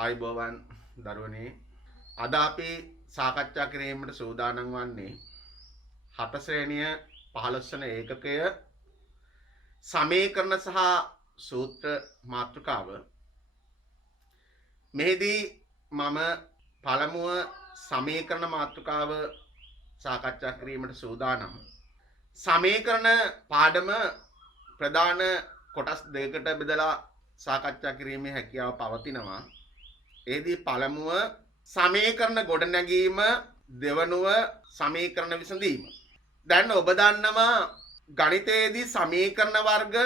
ආයුබෝවන් දරුවනේ අද අපි සාකච්ඡා කිරීමට සූදානම් වන්නේ 7 ශ්‍රේණිය 15 වන ඒකකය සමීකරණ සහ සූත්‍ර මාතෘකාව. මෙහිදී මම පළමුව සමීකරණ මාතෘකාව සාකච්ඡා කිරීමට සූදානම්. සමීකරණ පාඩම ප්‍රධාන කොටස් දෙකකට බෙදලා සාකච්ඡා කිරීමේ හැකියාව පවතිනවා. එහිදී පළමුව සමීකරණ ගොඩනැගීම, දෙවනුව සමීකරණ විසඳීම. දැන් ඔබ දන්නවා ගණිතයේදී සමීකරණ වර්ග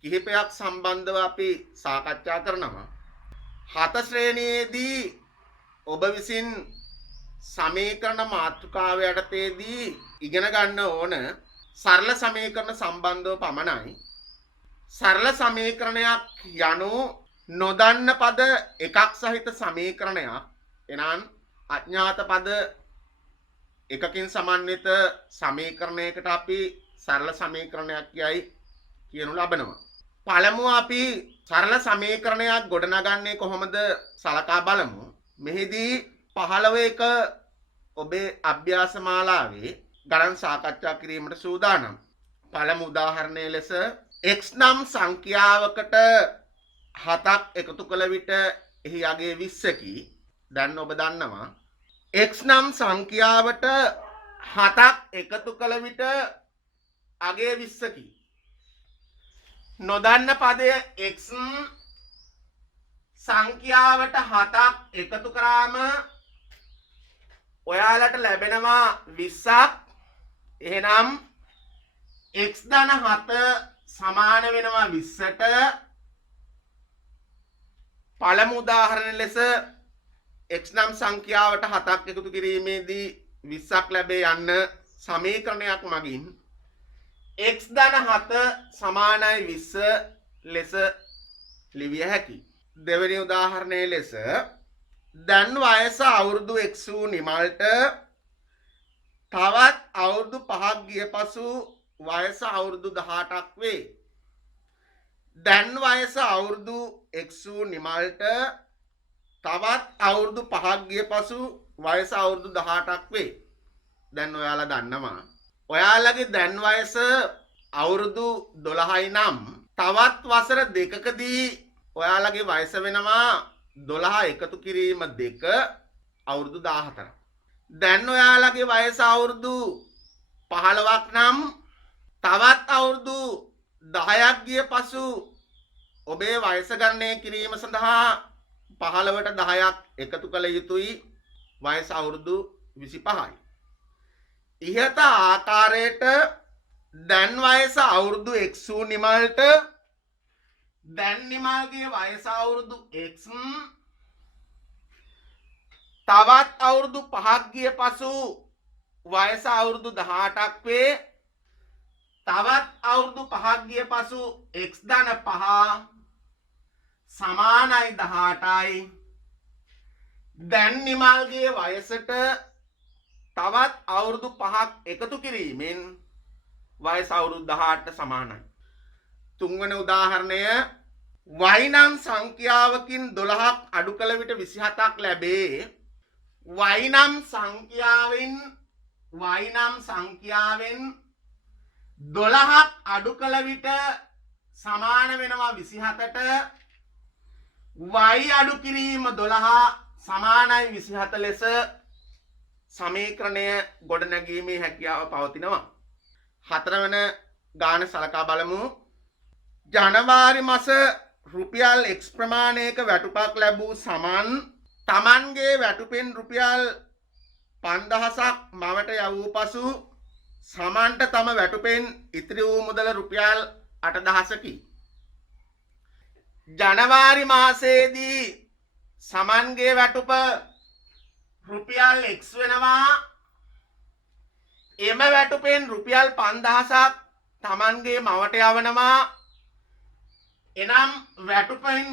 කිහිපයක් සම්බන්ධව අපි සාකච්ඡා කරනවා. 7 ශ්‍රේණියේදී ඔබ විසින් සමීකරණ මාතෘකාව යටතේදී ඉගෙන ගන්න ඕන සරල සමීකරණ සම්බන්ධව පමණයි. සරල සමීකරණයක් යනු නොදන්න පද එකක් සහිත සමීකරණයක්. එනම් අඥාත පද එකකින් සමන්විත සමීකරණයකට අපි සරල සමීකරණයක් යයි කියනු ලබනවා. පළමුව අපි සරල සමීකරණයක් ගොඩනගන්නේ කොහොමද සලකා බලමු. මෙහිදී 15 ඔබේ අභ්‍යාස මාලාවේ ගණන් සාකච්ඡා කිරීමට සූදානම්. පළමු උදාහරණය ලෙස x නම් සංඛ්‍යාවකට 7ක් එකතු කළ විට එහි අගය 20කි. දැන් ඔබ දන්නවා x නම් සංඛ්‍යාවට 7ක් එකතු කළ විට අගය 20කි. නොදන්න පදය x සංඛ්‍යාවට 7ක් එකතු කරාම ඔයාලට ලැබෙනවා 20ක්. එහෙනම් x ධන 7 සමාන වෙනවා 20ට. පළමු උදාහරණ ලෙස x නම් සංඛ්‍යාවට 7ක් එකතු කිරීමේදී 20ක් ලැබේ යන්න සමීකරණයක් මගින් x ධන 7 සමානයි 20 ලෙස ලිවිය හැකියි. දෙවෙනි උදාහරණයේ ලෙස දැන් වයස අවුරුදු x වූ නිමල්ට තවත් අවුරුදු 5ක් ගිය පසු වයස අවුරුදු 18ක් වේ. දැන් වයස අවුරුදු x වූ නිමල්ට තවත් අවුරුදු 5ක් ගිය පසු වයස අවුරුදු 18ක් වේ. දැන් ඔයාලා දන්නවා ඔයාලගේ දැන් වයස අවුරුදු 12යි නම් තවත් වසර දෙකකදී ඔයාලගේ වයස වෙනවා 12 එකතු කිරීම 2 අවුරුදු 14ක්. දැන් ඔයාලගේ වයස අවුරුදු 15ක් නම් තවත් අවුරුදු 10ක් ගිය පසු ඔබේ වයස ගණනය කිරීම සඳහා 15ට 10ක් එකතු කළ යුතුයි. වයස අවුරුදු 25යි. ඉහත ආකාරයට දැන් වයස අවුරුදු x වූ නිමල්ට දැන් නිමල්ගේ වයස අවුරුදු x තවත් අවුරුදු 5ක් ගිය පසු වයස අවුරුදු 18ක් වේ. තවත් අවුරුදු 5ක් ගිය පසු x ධන 5 සමානයි 18යි. දැන් නිමල්ගේ වයසට තවත් අවුරුදු 5ක් එකතු කිරීමෙන් වයස අවුරුදු 18ට සමානයි. තුන්වන උදාහරණය y නම් සංඛ්‍යාවකින් 12ක් අඩු කළ විට 27ක් ලැබේ. y නම් සංඛ්‍යාවෙන් 12ක් අඩු කළ විට සමාන වෙනවා 27ට. y අඩු කිරීම 12 සමානයි 27 ලෙස සමීකරණය ගොඩනැගීමේ හැකියාව පවතිනවා. හතරවන ගාන සලකා බලමු. ජනවාරි මාස රුපියල් x ප්‍රමාණයක වැටුපක් ලැබූ සමන් තමන්ගේ වැටුපෙන් රුපියල් 5000ක් මවට යවූ පසු සමන්ට තම වැටුපෙන් ඉතිරි වූ මුදල රුපියල් 8000කි. ජනවාරි මාසයේදී සමන්ගේ වැටුප රුපියල් x වෙනවා. එම වැටුපෙන් රුපියල් 5000ක් තමන්ගේ මවට යවනවා. එනම් වැටුපෙන්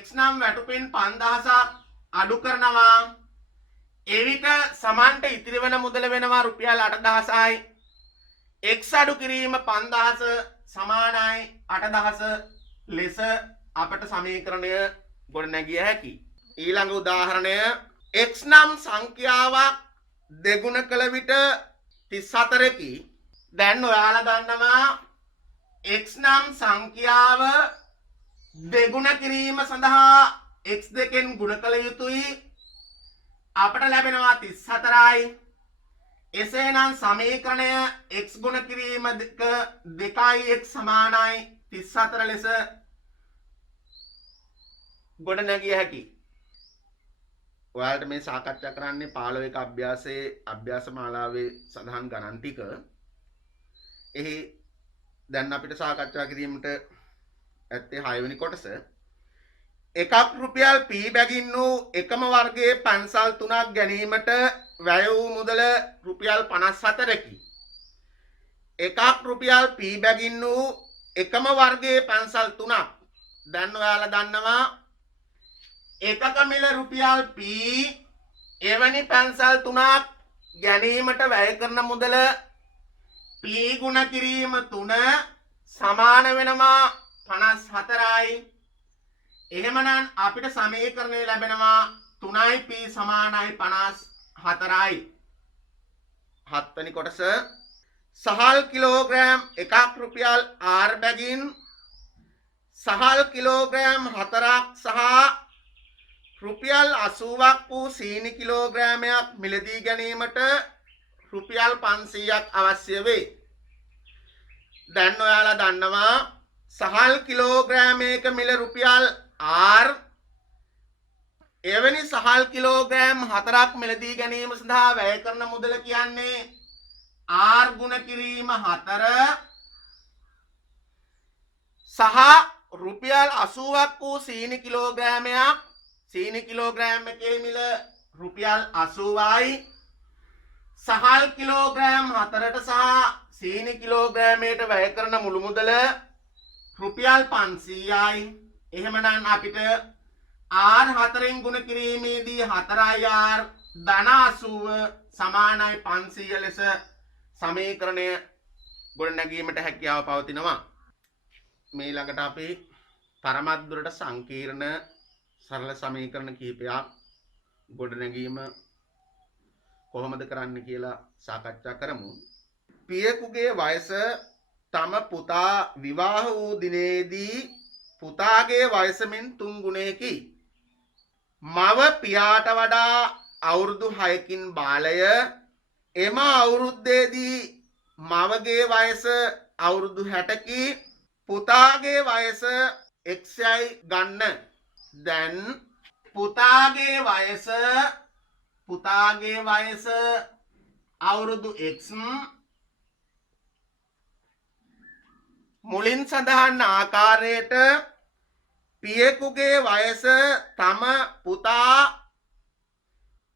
x නම් වැටුපෙන් 5000ක් අඩු කරනවා. එවිට සමන්ට ඉතිරි වන මුදල වෙනවා රුපියල් 8000යි. x අඩු කිරීම 5000 සමානයි 8000 ලෙස අපට සමීකරණය ගොඩනැගිය හැකියි. ඊළඟ උදාහරණය x නම් සංඛ්‍යාවක් දෙගුණ කළ විට 34කි. දැන් ඔයාලා දන්නවා x නම් සංඛ්‍යාව දෙගුණ කිරීම සඳහා x දෙකෙන් ගුණ කළ යුතුයි. අපට ලැබෙනවා 34යි. එසේනම් සමීකරණය x ගුණ කිරීම 2x සමානයි 34 ලෙස ගොඩ නැගිය හැකි. ඔයාලට මේ සාකච්ඡා කරන්නේ 15ක අභ්‍යාසයේ අභ්‍යාස මාලාවේ සඳහන් ගණන් ටික. එහි දැන් අපිට සාකච්ඡා කිරීමට ඇත්තේ 6 වෙනි කොටස. එකක් රුපියල් p බැගින් වූ එකම වර්ගයේ පන්සල් 3ක් ගැනීමට වැය වූ මුදල රුපියල් 54කි. එකක් රුපියල් p බැගින් වූ එකම වර්ගයේ පන්සල් 3ක්. දැන් ඔයාලා දන්නවා එකක මිල රුපියල් p එවැනි පන්සල් 3ක් ගැනීමට වැය කරන මුදල p ගුණ කිරීම 3 සමාන වෙනවා 54යි. එහෙමනම් අපිට සමීකරණය ලැබෙනවා 3p සමානයි 54යි. 7 වෙනි කොටස සහල් කිලෝග්‍රෑම් එකක් රුපියල් r බැගින් සහල් කිලෝග්‍රෑම් 4ක් සහ රුපියල් 80ක් වූ සීනි කිලෝග්‍රෑමයක් මිලදී ගැනීමට රුපියල් 500ක් අවශ්‍ය වේ. දැන් ඔයාලා දන්නවා සහල් කිලෝග්‍රෑමයක මිල රුපියල් r එවැනි සහල් කිලෝග්‍රෑම් 4ක් මිලදී ගැනීම සඳහා වැය කරන මුදල කියන්නේ r ගුණ කිරීම 4 සහ රුපියල් 80ක් වූ සීනි කිලෝග්‍රෑමයක් සීනි කිලෝග්‍රෑම් එකේ මිල රුපියල් 80යි. සහල් කිලෝග්‍රෑම් 4ට සහ සීනි කිලෝග්‍රෑමයට වැය කරන මුළු මුදල රුපියල් 500යි. එහෙමනම් අපිට r 4න් ගුණ කිරීමේදී 4r ධන 80 සමානයි 500 ලෙස සමීකරණය ගොඩනැගීමට හැකියාව පවතිනවා. මේ ළඟට අපි තරමක් දුරට සංකීර්ණ සරල සමීකරණ කිහිපයක් ගොඩනැගීම කොහොමද කරන්න කියලා සාකච්ඡා කරමු. පියෙකුගේ වයස තම පුතා විවාහ වූ දිනේදී පුතාගේ වයසමින් 3 ගුණයකි. මව පියාට වඩා අවුරුදු 6කින් බාලය. එම අවුරුද්දේදී මවගේ වයස අවුරුදු 60කි. පුතාගේ වයස x යයි ගන්න. දැන් පුතාගේ වයස අවුරුදු x මුලින් සඳහන් ආකාරයට පියෙකුගේ වයස තම පුතා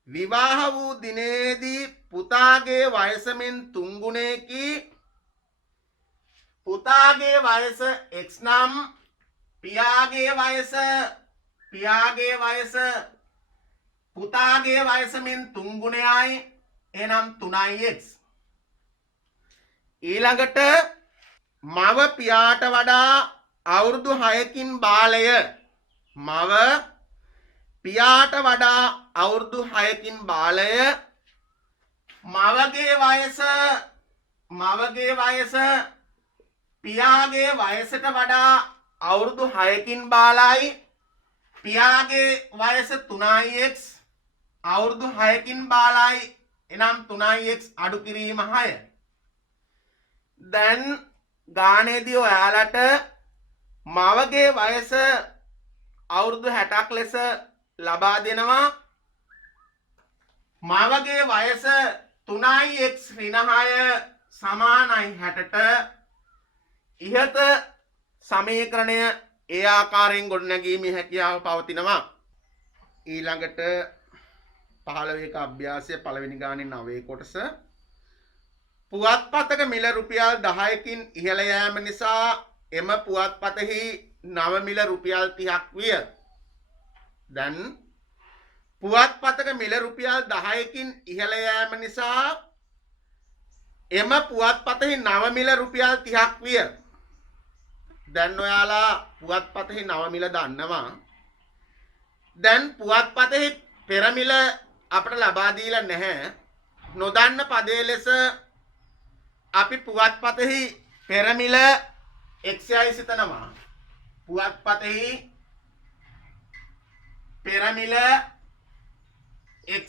විවාහ වූ දිනේදී පුතාගේ වයසමින් 3 ගුණයකි. පුතාගේ වයස x නම් පියාගේ වයස පුතාගේ වයසමින් 3 ගුණයයි. එනම් 3x. ඊළඟට මව පියාට වඩා අවුරුදු 6කින් බාලය. මව පියාට වඩා අවුරුදු 6කින් බාලය. මවගේ වයස පියාගේ වයසට වඩා අවුරුදු 6කින් බාලයි. පියාගේ වයස 3x අවුරුදු 6කින් බාලයි. එනම් 3x අඩු කිරීම 6. දැන් ගානේදී ඔයාලට මවගේ වයස අවුරුදු 60ක් ලෙස ලබා දෙනවා. මවගේ වයස 3x ඍණ 6 සමානයි 60ට. ඉහත සමීකරණය ඒ ආකාරයෙන් ගොඩනැගීමේ හැකියාව පවතිනවා. ඊළඟට 15ක අභ්‍යාසය පළවෙනි ගානේ 9 කොටස. පුවත්පතක මිල රුපියල් 10කින් ඉහළ යෑම නිසා එම පුවත්පතෙහි නව මිල රුපියල් 30ක් විය. දැන් පුවත්පතක මිල රුපියල් 10කින් ඉහළ යෑම නිසා එම පුවත්පතෙහි නව මිල රුපියල් 30ක් විය. දැන් ඔයාලා පුවත්පතෙහි නව මිල දන්නවා. දැන් පුවත්පතෙහි පෙරමිල අපට ලබා දීලා නැහැ. නොදන්න පදයේ ලෙස අපි පුවත්පතෙහි පෙරමිල x යයි සිතනවා. පුවත්පතෙහි පෙරමිල x.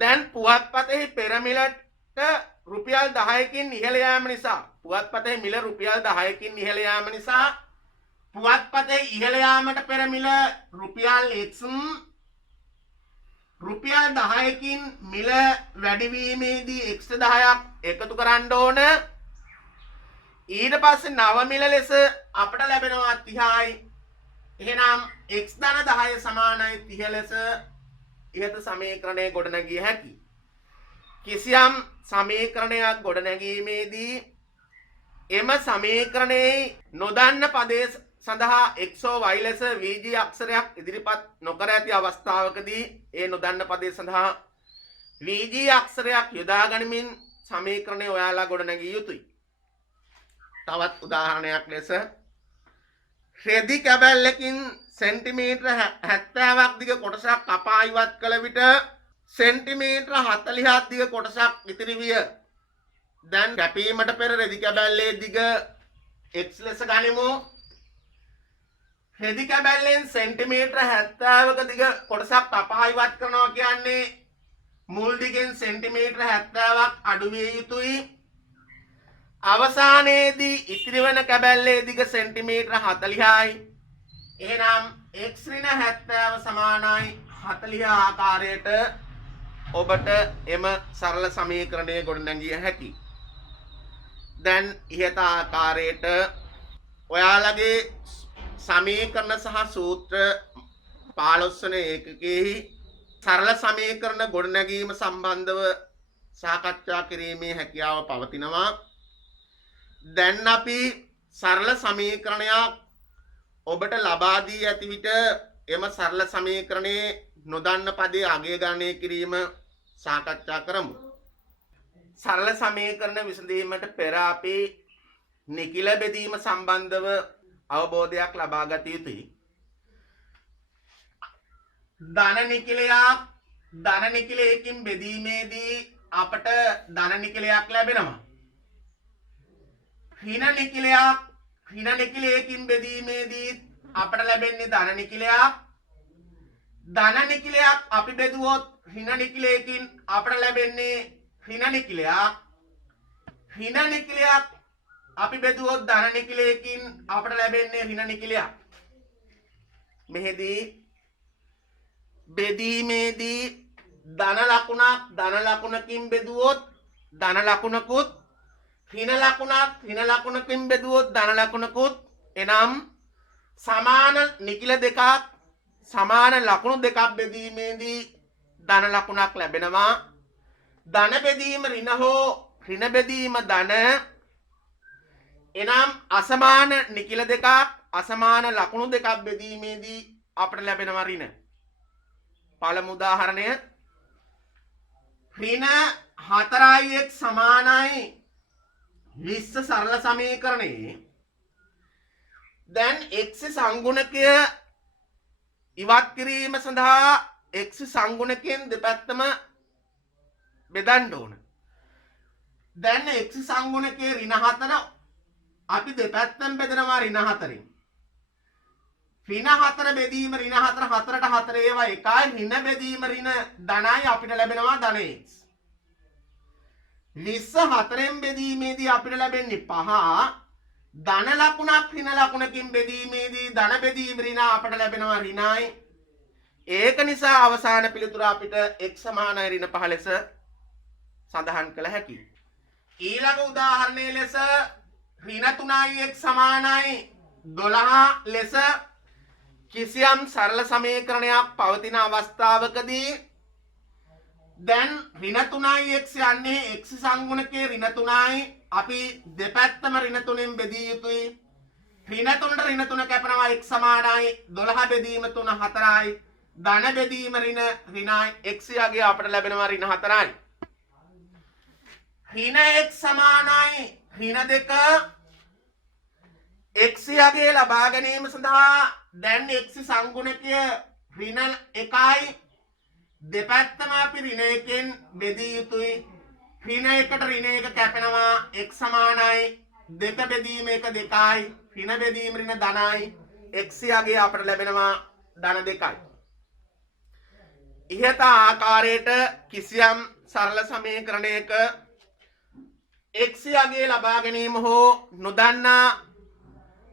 දැන් පුවත්පතෙහි පෙරමිලට රුපියල් 10කින් ඉහළ යාම නිසා පුවත්පතෙහි මිල රුපියල් 10කින් ඉහළ යාම නිසා පුවත්පතේ ඉහළ යාමට පෙර මිල රුපියල් x රුපියල් 10කින් මිල වැඩි වීමේදී x 10ක් එකතු කරන්න ඕන. ඊට පස්සේ නව මිල ලෙස අපට ලැබෙනවා 30යි. එහෙනම් x ධන 10 සමානයි 30 ලෙස ඉහත සමීකරණය ගොඩනැගිය හැකි. කිසියම් සමීකරණයක් ගොඩනැගීමේදී එම සමීකරණයේ නොදන්න පදයේ සඳහා x y ලෙස vg අක්ෂරයක් ඉදිරිපත් නොකර ඇති අවස්ථාවකදී ඒ නොදන්න පදයේ සඳහා vg අක්ෂරයක් යොදා ගනිමින් සමීකරණය ඔයාලා ගොඩනැගිය යුතුයි. තවත් උදාහරණයක් ලෙස රෙදි කැබැල්ලකින් සෙන්ටිමීටර 70ක් දිග කොටසක් කපා ඉවත් කළ විට සෙන්ටිමීටර 40ක් දිග කොටසක් ඉතිරි විය. දැන් කැපීමට පෙර රෙදි කැබැල්ලේ දිග x ලෙස ගනිමු. රෙදි කැබැල්ලෙන් සෙන්ටිමීටර 70ක දිග කොටසක් කපා ඉවත් කරනවා කියන්නේ මුල් දිගෙන් සෙන්ටිමීටර 70ක් අඩු විය යුතුයි. අවසානයේදී ඉතිරි වන කැබැල්ලේ දිග සෙන්ටිමීටර 40යි. එහෙනම් x ඍණ 70 සමානයි 40 ආකාරයට ඔබට එම සරල සමීකරණය ගොඩනැගිය හැකියි. දැන් ඉහත ආකාරයට ඔයාලගේ සමීකරණ සහ සූත්‍ර 15 වන ඒකකයේහි සරල සමීකරණ ගොඩනැගීම සම්බන්ධව සාකච්ඡා කිරීමේ හැකියාව පවතිනවා. දැන් අපි සරල සමීකරණයක් ඔබට ලබා දී ඇති විට එම සරල සමීකරණයේ නොදන්න පදයේ අගය ගණනය කිරීම සාකච්ඡා කරමු. සරල සමීකරණ විසඳීමට පෙර අපි නිකිල බෙදීම සම්බන්ධව අවබෝධයක් ලබා ගත යුතුයි. ධන නිකිලයකින් බෙදීමේදී අපට ධන නිකිලයක් ලැබෙනවා. ඍණ නිකිලයකින් බෙදීමේදී අපට ලැබෙන්නේ ධන නිකිලයක්. ධන නිකිලයක් අපි බෙදුවොත් ඍණ නිකිලයකින් අපට ලැබෙන්නේ ඍණ නිකිලයක්. ඍණ නිකිලයක් අපි බෙදුවොත් ධන නිකිලයකින් අපට ලැබෙන්නේ ඍණ නිකිලයක්. මෙහිදී බෙදීමේදී ධන ලකුණකින් බෙදුවොත් ධන ලකුණකුත් ඍණ ලකුණකින් බෙදුවොත් ධන ලකුණකුත් එනම් සමාන නිකිල දෙකක් සමාන ලකුණු දෙකක් බෙදීමේදී ධන ලකුණක් ලැබෙනවා. ධන බෙදීම ඍණ හෝ ඍණ බෙදීම ධන එනම් අසමාන නිකිල දෙකක් අසමාන ලකුණු දෙකක් බෙදීමේදී අපට ලැබෙනවා ඍණ. පළමු උදාහරණය ඍණ 4x සමානයි 20 සරල සමීකරණයේ දැන් x සංගුණකය ඉවත් කිරීම සඳහා x සංගුණකයෙන් දෙපැත්තම බෙදන්න ඕන. දැන් x සංගුණකයේ ඍණ 4 අපි දෙපැත්තෙන් බෙදනවා ඍණ 4න්. ඍණ 4 බෙදීම ඍණ 4 4ට 4 ඒවා එකයි. ඍණ බෙදීම ඍණ ධනයි අපිට ලැබෙනවා ධන x. 20 4න් බෙදීමේදී අපිට ලැබෙන්නේ 5. ධන ලකුණක් ඍණ ලකුණකින් බෙදීමේදී ධන බෙදීම ඍණ අපට ලැබෙනවා ඍණයි. ඒක නිසා අවසාන පිළිතුර අපිට x සමානයි ඍණ 5 ලෙස සඳහන් කළ හැකියි. ඊළඟ උදාහරණයේ ලෙස ඍණ 3x සමානයි 12 ලෙස කිසියම් සරල සමීකරණයක් පවතින අවස්ථාවකදී දැන් ඍණ 3x යන්නේ x සංගුණකයේ ඍණ 3යි. අපි දෙපැත්තම ඍණ 3න් බෙදිය යුතුයි. ඍණ 3ට ඍණ 3 කැපෙනවා x සමානයි 12 බෙදීම 3 4යි. ධන බෙදීම ඍණයි x යගේ අපට ලැබෙනවා ඍණ 4යි. ඍණ x සමානයි ඍණ 2 x යගේ ලබා ගැනීම සඳහා දැන් x සංගුණකය ඍණ 1යි දෙපැත්තම අපි ඍණ 1කින් බෙදිය යුතුයි. ඍණ 1ට ඍණ 1 කැපෙනවා x සමානයි 2 බෙදීම 1 2යි. ඍණ බෙදීම ඍණ ධනයි. x යගේ අපට ලැබෙනවා ධන 2යි. ඉහත ආකාරයට කිසියම් සරල සමීකරණයක x යගේ ලබා ගැනීම හෝ නොදන්නා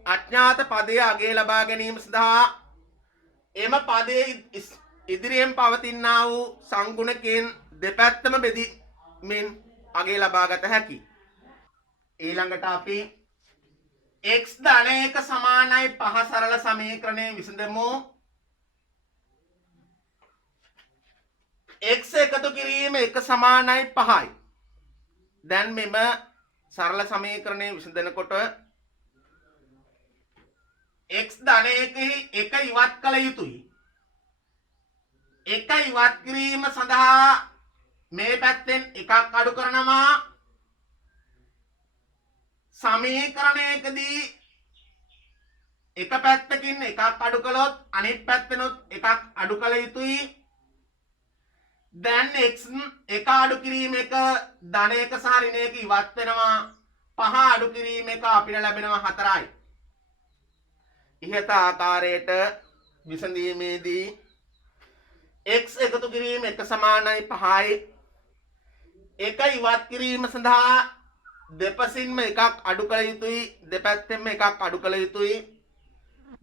අඥාත පදයේ අගේ ලබා ගැනීම සඳහා එම පදයේ ඉදිරියෙන් පවතිනා වූ සංගුණකයන් දෙපැත්තම බෙදීමෙන් අගේ ලබාගත හැකි. ඊළඟට අපි x ධන 1 සමානයි 5 සරල සමීකරණය විසඳමු. x එකතු කිරීම 1 සමානයි 5යි. දැන් මෙම සරල සමීකරණය විසඳනකොට x ධන 1 ඉවත් කළ යුතුයි. 1 ඉවත් කිරීම සඳහා මේ පැත්තෙන් 1ක් අඩු කරනවා. සමීකරණයකදී එක පැත්තකින් 1ක් අඩු කළොත් අනිත් පැත්තෙනුත් 1ක් අඩු කළ යුතුයි. දැන් x 1 අඩු කිරීම 1 ධන 1 සහ ඍණ 1 ඉවත් වෙනවා. 5 අඩු කිරීම 1 අපිට ලැබෙනවා 4යි. ඉහත ආකාරයට විසඳීමේදී x එකතු කිරීම 1 සමානයි 5යි. 1 ඉවත් කිරීම සඳහා දෙපසින්ම 1ක් අඩු කළ යුතුයි. දෙපැත්තෙන්ම 1ක් අඩු කළ යුතුයි.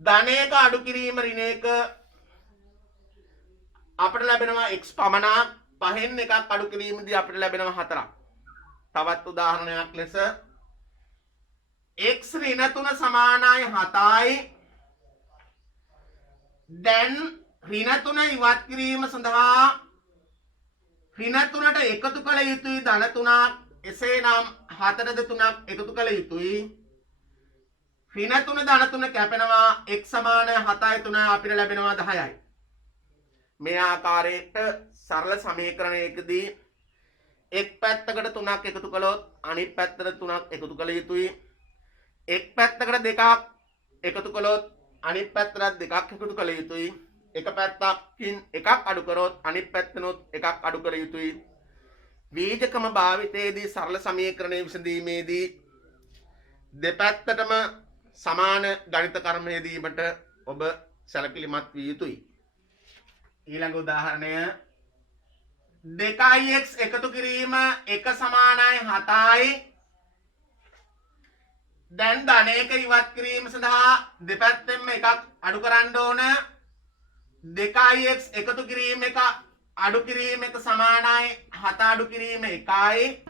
ධන 1 අඩු කිරීම ඍණ 1 අපිට ලැබෙනවා x පමණක්. 5න් 1ක් අඩු කිරීමදී අපිට ලැබෙනවා 4ක්. තවත් උදාහරණයක් ලෙස x ඍණ 3 සමානයි 7යි. දැන් ඍණ 3 ඉවත් කිරීම සඳහා ඍණ 3ට එකතු කළ යුතුයි ධන 3ක්. එසේනම් 4ද 3ක් එකතු කළ යුතුයි. ඍණ 3 ධන 3 කැපෙනවා x සමාන 7යි 3යි අපිට ලැබෙනවා 10යි. මේ ආකාරයට සරල සමීකරණයකදී එක් පැත්තකට 3ක් එකතු කළොත් අනිත් පැත්තට 3ක් එකතු කළ යුතුයි. එක් පැත්තකට 2ක් එකතු කළොත් අනිත් පැත්තට 2ක් එකතු කළ යුතුයි. එක පැත්තකින් 1ක් අඩු කරොත් අනිත් පැත්තනොත් 1ක් අඩු කළ යුතුයි. වීජකම භාවිතයේදී සරල සමීකරණය විසඳීමේදී දෙපැත්තටම සමාන ගණිත කර්ම යෙදීමට ඔබ සැලකිලිමත් විය යුතුයි. ඊළඟ උදාහරණය 2x එකතු කිරීම 1 සමානයි 7යි. දැන් ධන 1 ඉවත් කිරීම සඳහා දෙපැත්තෙන්ම 1ක් අඩු කරන්න ඕන. 2x එකතු කිරීම 1 අඩු කිරීම 1 සමානයි 7 අඩු කිරීම 1යි.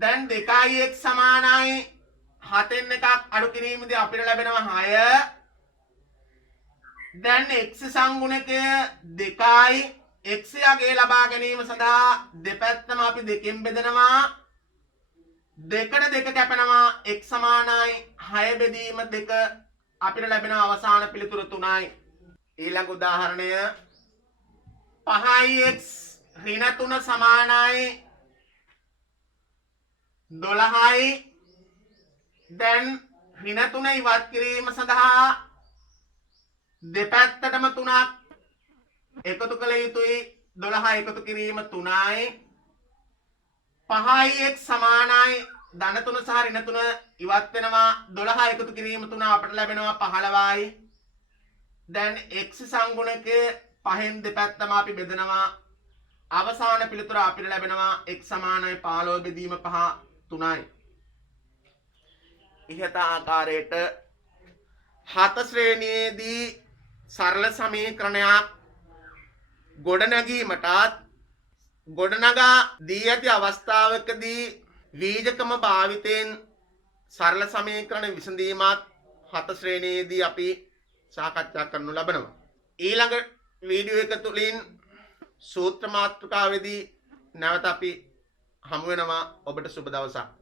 දැන් 2x සමානයි 7න් 1ක් අඩු කිරීමදී අපිට ලැබෙනවා 6. දැන් x සංගුණකය 2යි. x යගේ ලබා ගැනීම සඳහා දෙපැත්තම අපි 2කින් බෙදනවා. 2ට 2 කැපෙනවා x සමානයි 6 බෙදීම 2 අපිට ලැබෙන අවසාන පිළිතුර 3යි. ඊළඟ උදාහරණය 5x ඍණ 3 සමානයි 12යි. දැන් ඍණ 3 ඉවත් කිරීම සඳහා දෙපැත්තටම 3ක් එකතු කළ යුතුයි. 12 එකතු කිරීම 3යි. 5x සමානයි ධන 3 සහ ඍණ 3 ඉවත් වෙනවා. 12 එකතු කිරීම 3 අපට ලැබෙනවා 15යි. දැන් x සංගුණකයේ 5න් දෙපැත්තම අපි බෙදනවා. අවසාන පිළිතුර අපිට ලැබෙනවා x සමානයි 15 බෙදීම 5 3යි. ඉහත ආකාරයට 7 ශ්‍රේණියේදී සරල සමීකරණයක් ගොඩනැගීමටත් ගොඩනගා දී ඇති අවස්ථාවකදී වීජකම භාවිතයෙන් සරල සමීකරණ විසඳීමත් 7 ශ්‍රේණියේදී අපි සාකච්ඡා කරනු ලබනවා. ඊළඟ වීඩියෝ එක තුලින් සූත්‍ර මාතෘකාවේදී නැවත අපි හමු වෙනවා. ඔබට සුබ දවසක්.